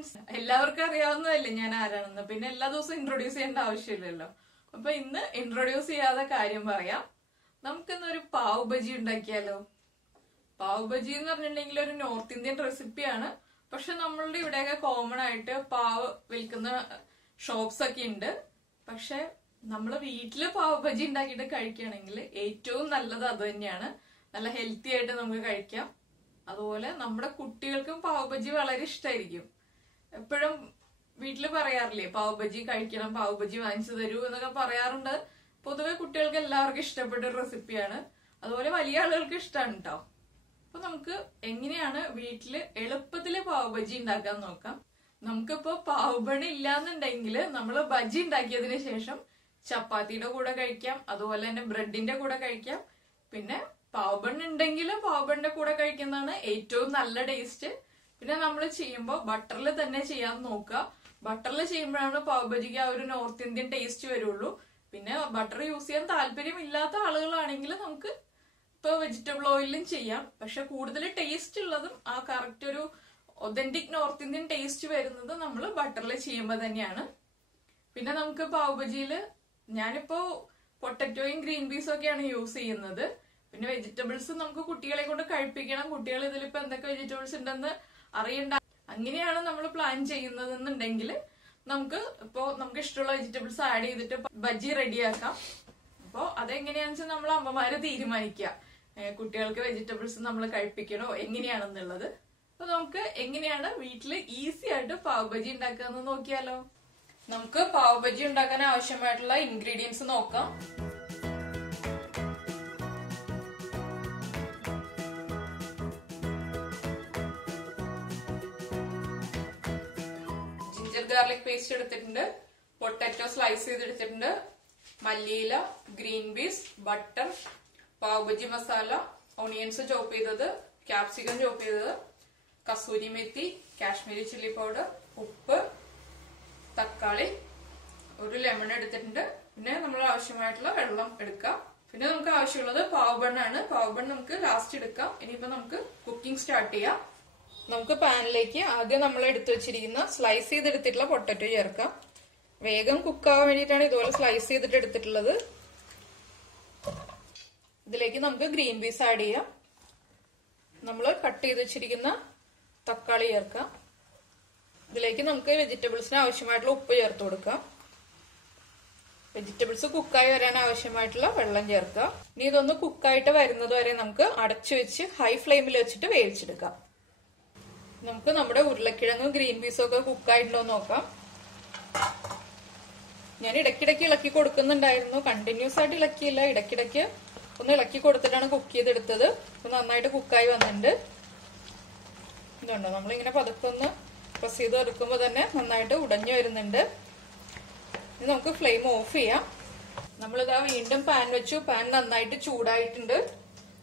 Friends, എല്ലാവർക്കും അറിയാവുന്നതല്ലേ ഞാൻ ആരാണെന്ന്. പിന്നെ എല്ലാ ദിവസവും ഇൻട്രൊഡ്യൂസ് ചെയ്യേണ്ട ആവശ്യമില്ലല്ലോ. അപ്പൊ ഇന്ന് ഇൻട്രൊഡ്യൂസ് ചെയ്യാതെ കാര്യം പറയാം. നമുക്കിന്നൊരു പാവ് ബജി ഉണ്ടാക്കിയാലോ? പാവ് ബജി എന്ന് പറഞ്ഞിട്ടുണ്ടെങ്കിൽ ഒരു നോർത്ത് ഇന്ത്യൻ റെസിപ്പിയാണ്. പക്ഷെ നമ്മളുടെ ഇവിടെയൊക്കെ കോമൺ ആയിട്ട് പാവ് വിൽക്കുന്ന ഷോപ്സ് ഒക്കെ ഉണ്ട്. പക്ഷെ നമ്മള് വീട്ടില് പാവ് ബജി ഉണ്ടാക്കിയിട്ട് കഴിക്കുകയാണെങ്കിൽ ഏറ്റവും നല്ലത് അത് തന്നെയാണ്. നല്ല ഹെൽത്തി ആയിട്ട് നമുക്ക് കഴിക്കാം. അതുപോലെ നമ്മുടെ കുട്ടികൾക്കും പാവ് ബജി വളരെ ഇഷ്ടമായിരിക്കും. എപ്പോഴും വീട്ടില് പറയാറില്ലേ, പാവ് ബജി കഴിക്കണം, പാവ് ബജി വാങ്ങിച്ചു തരൂ എന്നൊക്കെ പറയാറുണ്ട്. പൊതുവെ കുട്ടികൾക്ക് എല്ലാവർക്കും ഇഷ്ടപ്പെട്ട ഒരു റെസിപ്പിയാണ്. അതുപോലെ വലിയ ആളുകൾക്ക് ഇഷ്ടമാണ് കേട്ടോ. അപ്പൊ നമുക്ക് എങ്ങനെയാണ് വീട്ടില് എളുപ്പത്തില് പാവ് ബജി ഉണ്ടാക്കാൻ നോക്കാം. നമുക്കിപ്പോ പാവ് ബണി ഇല്ലാന്നുണ്ടെങ്കിൽ നമ്മള് ബജി ഉണ്ടാക്കിയതിനു ശേഷം ചപ്പാത്തിയുടെ കൂടെ കഴിക്കാം, അതുപോലെ തന്നെ ബ്രെഡിന്റെ കൂടെ കഴിക്കാം. പിന്നെ പാവ് ബൺ ഉണ്ടെങ്കിൽ പാവ് ബണ്ണിന്റെ കൂടെ കഴിക്കുന്നതാണ് ഏറ്റവും നല്ല ടേസ്റ്റ്. പിന്നെ നമ്മൾ ചെയ്യുമ്പോൾ ബട്ടറിൽ തന്നെ ചെയ്യാൻ നോക്കുക. ബട്ടറിൽ ചെയ്യുമ്പോഴാണ് പാവ് ബജിക്ക് ആ ഒരു നോർത്ത് ഇന്ത്യൻ ടേസ്റ്റ് വരുള്ളൂ. പിന്നെ ബട്ടർ യൂസ് ചെയ്യാൻ താല്പര്യം ഇല്ലാത്ത ആളുകളാണെങ്കിൽ നമുക്ക് ഇപ്പൊ വെജിറ്റബിൾ ഓയിലും ചെയ്യാം. പക്ഷെ കൂടുതൽ ടേസ്റ്റ് ഉള്ളതും ആ കറക്റ്റ് ഒരു ഒതന്റിക് നോർത്ത് ഇന്ത്യൻ ടേസ്റ്റ് വരുന്നത് നമ്മൾ ബട്ടറിൽ ചെയ്യുമ്പോൾ തന്നെയാണ്. പിന്നെ നമുക്ക് പാവ് ബജിയില് ഞാനിപ്പോ പൊട്ടറ്റോയും ഗ്രീൻ പീസും ഒക്കെയാണ് യൂസ് ചെയ്യുന്നത്. പിന്നെ വെജിറ്റബിൾസ് നമുക്ക് കുട്ടികളെ കൊണ്ട് കഴിപ്പിക്കണം. കുട്ടികൾ ഇതിലിപ്പോ എന്തൊക്കെ വെജിറ്റബിൾസ് ഉണ്ടെന്ന് അറിയണ്ട. അങ്ങനെയാണ് നമ്മൾ പ്ലാൻ ചെയ്യുന്നതെന്നുണ്ടെങ്കിൽ നമുക്ക് ഇഷ്ടമുള്ള വെജിറ്റബിൾസ് ആഡ് ചെയ്തിട്ട് ബജി റെഡിയാക്കാം. അപ്പൊ അതെങ്ങനെയാണെന്ന് വെച്ചാൽ നമ്മൾ അമ്മമാര് തീരുമാനിക്കുക, കുട്ടികൾക്ക് വെജിറ്റബിൾസ് നമ്മൾ കഴിപ്പിക്കണോ എങ്ങനെയാണെന്നുള്ളത്. അപ്പൊ നമുക്ക് എങ്ങനെയാണ് വീട്ടില് ഈസി ആയിട്ട് പാവ് ബജി ഉണ്ടാക്കാന്ന് നോക്കിയാലോ? നമുക്ക് പാവ് ബജി ഉണ്ടാക്കാൻ ആവശ്യമായിട്ടുള്ള ഇൻഗ്രീഡിയൻസ് നോക്കാം. ജിഞ്ചർ ഗാർലിക് പേസ്റ്റ് എടുത്തിട്ടുണ്ട്, പൊട്ടാറ്റോ സ്ലൈസ് ചെയ്തെടുത്തിട്ടുണ്ട്, മല്ലിയില, green peas, butter, pav bhaji masala, onions chop ചെയ്തത്, ക്യാപ്സിക്കം ചോപ്പ് ചെയ്തത്, കസൂരി മെത്തി, കാശ്മീരി ചില്ലി പൗഡർ, ഉപ്പ്, തക്കാളി, ഒരു ലെമൺ എടുത്തിട്ടുണ്ട്. പിന്നെ നമ്മൾ ആവശ്യമായിട്ടുള്ള വെള്ളം എടുക്കാം. പിന്നെ നമുക്ക് ആവശ്യമുള്ളത് പാവ് ബണ്ണാണ്. പാവ് ബൺ നമുക്ക് ലാസ്റ്റ് എടുക്കാം. ഇനിയിപ്പോ നമുക്ക് കുക്കിംഗ് സ്റ്റാർട്ട് ചെയ്യാം. നമുക്ക് പാനിലേക്ക് ആദ്യം നമ്മൾ എടുത്തു വെച്ചിരിക്കുന്ന സ്ലൈസ് ചെയ്തെടുത്തിട്ടുള്ള പൊട്ടറ്റോ ചേർക്കാം. വേഗം കുക്കാവാൻ വേണ്ടിയിട്ടാണ് ഇതുപോലെ സ്ലൈസ് ചെയ്തിട്ട് എടുത്തിട്ടുള്ളത്. ഇതിലേക്ക് നമുക്ക് ഗ്രീൻ പീസ് ആഡ് ചെയ്യാം. നമ്മൾ കട്ട് ചെയ്ത് വെച്ചിരിക്കുന്ന തക്കാളി ചേർക്കാം. ഇതിലേക്ക് നമുക്ക് വെജിറ്റബിൾസിന് ആവശ്യമായിട്ടുള്ള ഉപ്പ് ചേർത്ത് കൊടുക്കാം. വെജിറ്റബിൾസ് കുക്കായി വരാൻ ആവശ്യമായിട്ടുള്ള വെള്ളം ചേർക്കുക. ഇനി ഇതൊന്ന് കുക്കായിട്ട് വരുന്നത് വരെ നമുക്ക് അടച്ചു വെച്ച് ഹൈ ഫ്ലെയിമിൽ വെച്ചിട്ട് വേവിച്ചെടുക്കാം. നമുക്ക് നമ്മുടെ ഉരുളക്കിഴങ്ങും ഗ്രീൻ പീസും ഒക്കെ കുക്കായിട്ടുണ്ടോ നോക്കാം. ഞാൻ ഇടയ്ക്കിടയ്ക്ക് ഇളക്കി കൊടുക്കുന്നുണ്ടായിരുന്നു, കണ്ടിന്യൂസ് ആയിട്ട് ഇളക്കിയില്ല. ഇടയ്ക്കിടയ്ക്ക് ഒന്ന് ഇളക്കി കൊടുത്തിട്ടാണ് കുക്ക് ചെയ്തെടുത്തത്. അപ്പൊ നന്നായിട്ട് കുക്കായി വന്നിട്ടുണ്ട്. ഇതുണ്ടോ, നമ്മളിങ്ങനെ പതുക്കെ ഒന്ന് പ്രസ് ചെയ്ത് എടുക്കുമ്പോൾ തന്നെ നന്നായിട്ട് ഉടഞ്ഞു വരുന്നുണ്ട്. ഇനി നമുക്ക് ഫ്ലെയിം ഓഫ് ചെയ്യാം. നമ്മളിതാ വീണ്ടും പാൻ വെച്ചു. പാൻ നന്നായിട്ട് ചൂടായിട്ടുണ്ട്.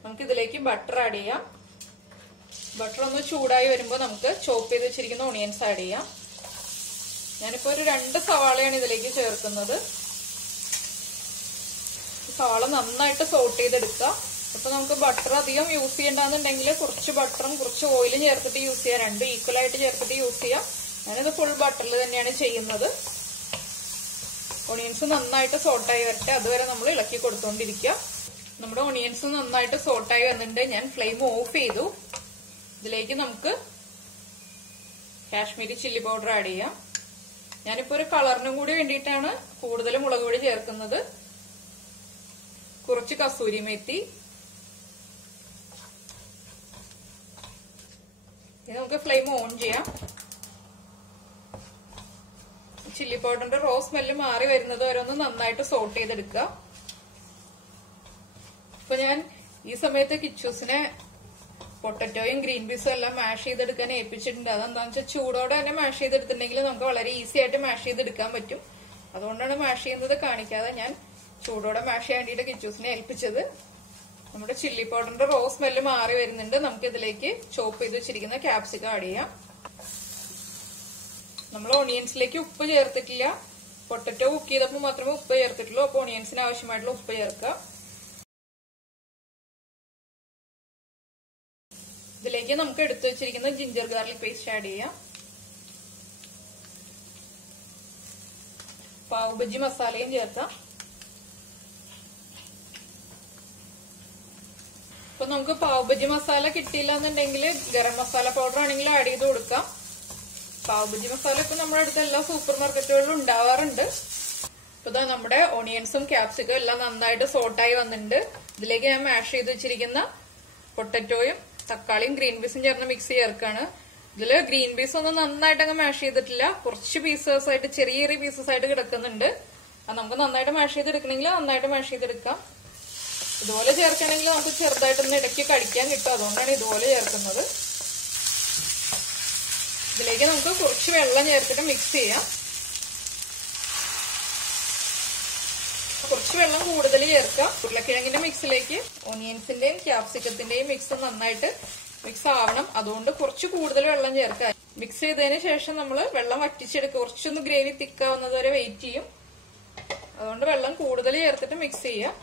നമുക്ക് ഇതിലേക്ക് ബട്ടർ ആഡ് ചെയ്യാം. ബട്ടർ ഒന്ന് ചൂടായി വരുമ്പോൾ നമുക്ക് ചോപ്പ് ചെയ്ത് വെച്ചിരിക്കുന്ന ഓണിയൻസ് ആഡ് ചെയ്യാം. ഞാനിപ്പോ ഒരു 2 സവാളയാണ് ഇതിലേക്ക് ചേർക്കുന്നത്. സവാള നന്നായിട്ട് സോട്ട് ചെയ്തെടുക്കുക. അപ്പൊ നമുക്ക് ബട്ടർ അധികം യൂസ് ചെയ്യണ്ടെന്നുണ്ടെങ്കിൽ കുറച്ച് ബട്ടറും കുറച്ച് ഓയിലും ചേർത്തിട്ട് യൂസ് ചെയ്യാം. രണ്ടും ഈക്വൽ ആയിട്ട് ചേർത്തിട്ട് യൂസ് ചെയ്യാം. ഞാനിത് ഫുൾ ബട്ടറിൽ തന്നെയാണ് ചെയ്യുന്നത്. ഓണിയൻസ് നന്നായിട്ട് സോട്ടായി വരട്ടെ, അതുവരെ നമ്മൾ ഇളക്കി കൊടുത്തോണ്ടിരിക്കുക. നമ്മുടെ ഓണിയൻസ് നന്നായിട്ട് സോട്ടായി വന്നിട്ടുണ്ട്. ഞാൻ ഫ്ലെയിം ഓഫ് ചെയ്തു. ഇതിലേക്ക് നമുക്ക് കാശ്മീരി ചില്ലി പൗഡർ ആഡ് ചെയ്യാം. ഞാനിപ്പോ ഒരു കളറിനും കൂടി വേണ്ടിയിട്ടാണ് കൂടുതൽ മുളക് പൊടി ചേർക്കുന്നത്. കുറച്ച് കസൂരി മേത്തി. ഇനി നമുക്ക് ഫ്ലെയിം ഓൺ ചെയ്യാം. ചില്ലി പൗഡറിന്റെ റോ സ്മെല്ല് മാറി വരുന്നത് വരെ ഒന്ന് നന്നായിട്ട് സോട്ട് ചെയ്തെടുക്കുക. ഇപ്പൊ ഞാൻ ഈ സമയത്ത് കിച്ചൂസിനെ പൊട്ടറ്റോയും ഗ്രീൻ പീസും എല്ലാം മാഷ് ചെയ്തെടുക്കാൻ ഏൽപ്പിച്ചിട്ടുണ്ട്. അതെന്താണെന്ന് വെച്ചാൽ ചൂടോടെ തന്നെ മാഷ് ചെയ്തെടുത്തിട്ടുണ്ടെങ്കിൽ നമുക്ക് വളരെ ഈസി ആയിട്ട് മാഷ് ചെയ്തെടുക്കാൻ പറ്റും. അതുകൊണ്ടാണ് മാഷ് ചെയ്യുന്നത് കാണിക്കാതെ ഞാൻ ചൂടോടെ മാഷ് ചെയ്യാൻ വേണ്ടിയിട്ട് കിച്ചൂസിനെ ഏൽപ്പിച്ചത്. നമ്മുടെ ചില്ലി പൗഡറിന്റെ റോ സ്മെല്ല് മാറി വരുന്നുണ്ട്. നമുക്ക് ഇതിലേക്ക് ചോപ്പ് ചെയ്ത് വെച്ചിരിക്കുന്ന ക്യാപ്സിക്കം ആഡ് ചെയ്യാം. നമ്മൾ ഓണിയൻസിലേക്ക് ഉപ്പ് ചേർത്തിട്ടില്ല. പൊട്ടറ്റോ കുക്ക് ചെയ്തപ്പോൾ മാത്രമേ ഉപ്പ് ചേർത്തിട്ടുള്ളൂ. അപ്പൊ ഓണിയൻസിന് ആവശ്യമായിട്ടുള്ള ഉപ്പ് ചേർക്കുക. ഇതിലേക്ക് നമുക്ക് എടുത്തു വെച്ചിരിക്കുന്ന ജിഞ്ചർ ഗാർലിക് പേസ്റ്റ് ആഡ് ചെയ്യാം. പാവ് ബജി മസാലയും ചേർക്കാം. ഇപ്പൊ നമുക്ക് പാവ് ബജി മസാല കിട്ടിയില്ല എന്നുണ്ടെങ്കിൽ ഗരം മസാല പൗഡർ ആണെങ്കിൽ ആഡ് ചെയ്ത് കൊടുക്കാം. പാവ് ബജി മസാല ഇപ്പൊ നമ്മുടെ അടുത്ത് എല്ലാ സൂപ്പർ മാർക്കറ്റുകളിലും ഉണ്ടാവാറുണ്ട്. ഇപ്പൊ ഇതാ നമ്മുടെ ഓണിയൻസും ക്യാപ്സിക്കും എല്ലാം നന്നായിട്ട് സോട്ടായി വന്നിട്ടുണ്ട്. ഇതിലേക്ക് ഞാൻ മാഷ് ചെയ്ത് വെച്ചിരിക്കുന്ന പൊട്ടറ്റോയും തക്കാളിയും ഗ്രീൻ പീസും ചേർന്ന് മിക്സ് ചേർക്കാണ്. ഇതില് ഗ്രീൻ പീസ് ഒന്നും നന്നായിട്ട് അങ്ങ് മാഷ് ചെയ്തിട്ടില്ല, കുറച്ച് പീസസ് ആയിട്ട് ചെറിയ ചെറിയ പീസസ് ആയിട്ട് കിടക്കുന്നുണ്ട്. അത് നമുക്ക് നന്നായിട്ട് മാഷ് ചെയ്തെടുക്കണമെങ്കിൽ നന്നായിട്ട് മാഷ് ചെയ്തെടുക്കാം. ഇതുപോലെ ചേർക്കണമെങ്കിൽ നമുക്ക് ചെറുതായിട്ടൊന്ന് ഇടയ്ക്ക് കടിക്കാൻ കിട്ടും, അതുകൊണ്ടാണ് ഇതുപോലെ ചേർക്കുന്നത്. ഇതിലേക്ക് നമുക്ക് കുറച്ച് വെള്ളം ചേർത്തിട്ട് മിക്സ് ചെയ്യാം. കുറച്ച് വെള്ളം കൂടുതൽ ചേർക്കാം. ഉരുളക്കിഴങ്ങിന്റെ മിക്സിലേക്ക് ഓണിയൻസിന്റെയും ക്യാപ്സിക്കത്തിന്റെയും മിക്സ് നന്നായിട്ട് മിക്സ് ആവണം, അതുകൊണ്ട് കുറച്ച് കൂടുതൽ വെള്ളം ചേർക്കാം. മിക്സ് ചെയ്തതിന് ശേഷം നമ്മൾ വെള്ളം വറ്റിച്ചെടുക്കുക. കുറച്ചൊന്ന് ഗ്രേവി തിക്കാവുന്നത് വരെ വെയിറ്റ് ചെയ്യും, അതുകൊണ്ട് വെള്ളം കൂടുതൽ ചേർത്തിട്ട് മിക്സ് ചെയ്യാം.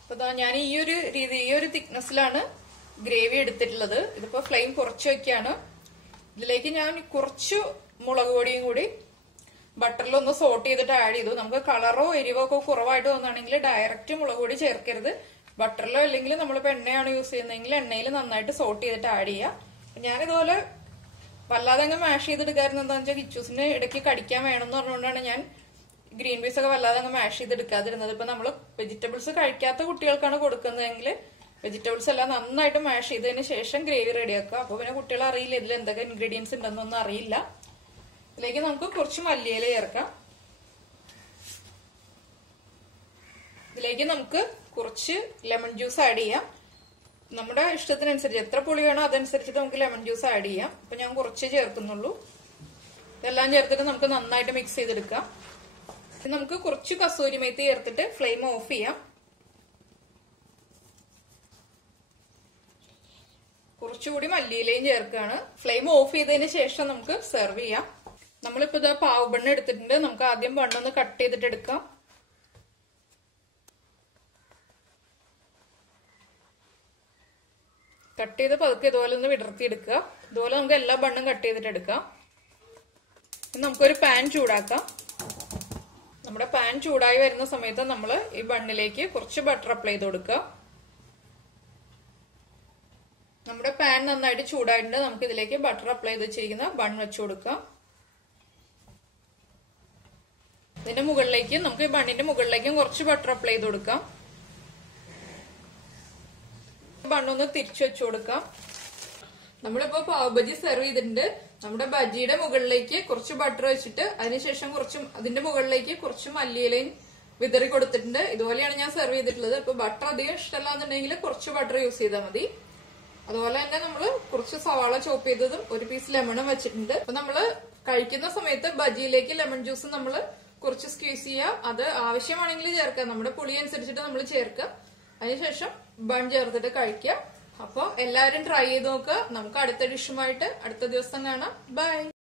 അപ്പൊ ഞാൻ ഈ ഒരു തിക്നെസ്സിലാണ് ഗ്രേവി എടുത്തിട്ടുള്ളത്. ഇതിപ്പോ ഫ്ലെയിം കുറച്ച് വെക്കാണ്. ഇതിലേക്ക് ഞാൻ കുറച്ച് മുളക് പൊടിയും കൂടി ബട്ടറിലൊന്ന് സോട്ട് ചെയ്തിട്ട് ആഡ് ചെയ്തു. നമുക്ക് കളറോ എരിവോ ഒക്കെ കുറവായിട്ട് തോന്നുകയാണെങ്കിൽ ഡയറക്റ്റ് മുളക് പൊടി ചേർക്കരുത്. ബട്ടറിലോ അല്ലെങ്കിൽ നമ്മളിപ്പോ എണ്ണയാണ് യൂസ് ചെയ്യുന്നതെങ്കിൽ എണ്ണയിൽ നന്നായിട്ട് സോട്ട് ചെയ്തിട്ട് ആഡ് ചെയ്യാം. ഞാനിതുപോലെ വല്ലാതെ അങ്ങ് മാഷ് ചെയ്തെടുക്കാറുണ്ട്. എന്താണെന്ന് വെച്ചാൽ കിച്ചൂസിന് ഇടയ്ക്ക് കടിക്കാൻ വേണമെന്ന് പറഞ്ഞുകൊണ്ടാണ് ഞാൻ ഗ്രീൻ പീസ് ഒക്കെ വല്ലാതെ അങ്ങ് മാഷ് ചെയ്തെടുക്കാതിരുന്നത്. ഇപ്പൊ നമ്മള് വെജിറ്റബിൾസ് കഴിക്കാത്ത കുട്ടികൾക്കാണ് കൊടുക്കുന്നതെങ്കിൽ വെജിറ്റബിൾസ് എല്ലാം നന്നായിട്ട് മാഷ് ചെയ്തതിന് ശേഷം ഗ്രേവി റെഡിയാക്കുക. അപ്പൊ പിന്നെ കുട്ടികൾ അറിയില്ല ഇതിൽ എന്തൊക്കെ ഇൻഗ്രീഡിയൻസ് ഉണ്ടെന്നൊന്നും അറിയില്ല. ഇതിലേക്ക് നമുക്ക് കുറച്ച് മല്ലിയില ചേർക്കാം. ഇതിലേക്ക് നമുക്ക് കുറച്ച് ലെമൺ ജ്യൂസ് ആഡ് ചെയ്യാം. നമ്മുടെ ഇഷ്ടത്തിനനുസരിച്ച് എത്ര പുളി വേണോ അതനുസരിച്ചിട്ട് നമുക്ക് ലെമൺ ജ്യൂസ് ആഡ് ചെയ്യാം. അപ്പൊ ഞാൻ കുറച്ച് ചേർക്കുന്നുള്ളൂ. ഇതെല്ലാം ചേർത്തിട്ട് നമുക്ക് നന്നായിട്ട് മിക്സ് ചെയ്തെടുക്കാം. നമുക്ക് കുറച്ച് കസൂരി മേത്തി ചേർത്തിട്ട് ഫ്ലെയിം ഓഫ് ചെയ്യാം. കുറച്ചുകൂടി മല്ലിയിലയും ചേർക്കുകയാണ്. ഫ്ലെയിം ഓഫ് ചെയ്തതിന് ശേഷം നമുക്ക് സെർവ് ചെയ്യാം. നമ്മളിപ്പോ ഇതാ പാവ് ബണ്ണ് എടുത്തിട്ടുണ്ട്. നമുക്ക് ആദ്യം ബണ്ണൊന്ന് കട്ട് ചെയ്തിട്ട് എടുക്കാം. കട്ട് ചെയ്ത് പതുക്കെ ഇതുപോലെ ഒന്ന് വിടർത്തി എടുക്കുക. ഇതുപോലെ നമുക്ക് എല്ലാ ബണ്ണും കട്ട് ചെയ്തിട്ട് എടുക്കാം. നമുക്കൊരു പാൻ ചൂടാക്കാം. നമ്മുടെ പാൻ ചൂടായി വരുന്ന സമയത്ത് നമ്മൾ ഈ ബണ്ണിലേക്ക് കുറച്ച് ബട്ടർ അപ്ലൈ ചെയ്ത് കൊടുക്കുക. നമ്മുടെ പാൻ നന്നായിട്ട് ചൂടായിട്ടുണ്ട്. നമുക്ക് ഇതിലേക്ക് ബട്ടർ അപ്ലൈ ചെയ്ത് വെച്ചിരിക്കുന്ന ബൺ വെച്ചു കൊടുക്കാം. ഇതിന്റെ മുകളിലേക്ക് നമുക്ക് ഈ ബണ്ണിന്റെ മുകളിലേക്കും കുറച്ച് ബട്ടർ അപ്ലൈ ചെയ്ത് കൊടുക്കാം. ബണ്ണൊന്ന് തിരിച്ചു വെച്ചു കൊടുക്കാം. നമ്മളിപ്പോ പാവ് ബജി സെർവ് ചെയ്തിട്ടുണ്ട്. നമ്മുടെ ബജിയുടെ മുകളിലേക്ക് കുറച്ച് ബട്ടർ വെച്ചിട്ട് അതിനുശേഷം അതിന്റെ മുകളിലേക്ക് കുറച്ച് മല്ലിയിലയും വിതറി കൊടുത്തിട്ടുണ്ട്. ഇതുപോലെയാണ് ഞാൻ സെർവ് ചെയ്തിട്ടുള്ളത്. ഇപ്പൊ ബട്ടർ അധികം ഇഷ്ടമല്ലാന്നുണ്ടെങ്കിൽ കുറച്ച് ബട്ടർ യൂസ് ചെയ്താൽ മതി. അതുപോലെ തന്നെ നമ്മള് കുറച്ച് സവാള ചോപ്പ് ചെയ്തതും ഒരു പീസ് ലെമണും വെച്ചിട്ടുണ്ട്. അപ്പൊ നമ്മള് കഴിക്കുന്ന സമയത്ത് ബജിയിലേക്ക് ലെമൺ ജ്യൂസ് നമ്മള് കുറച്ച് സ്ക്വീസ് ചെയ്യുക. അത് ആവശ്യമാണെങ്കിൽ ചേർക്കാം. നമ്മുടെ പുളി അനുസരിച്ചിട്ട് നമ്മൾ ചേർക്കുക. അതിനുശേഷം ബൺ ചേർത്തിട്ട് കഴിക്കുക. അപ്പൊ എല്ലാവരും ട്രൈ ചെയ്ത് നോക്കുക. നമുക്ക് അടുത്ത ഡിഷുമായിട്ട് അടുത്ത ദിവസം കാണാം. ബൈ.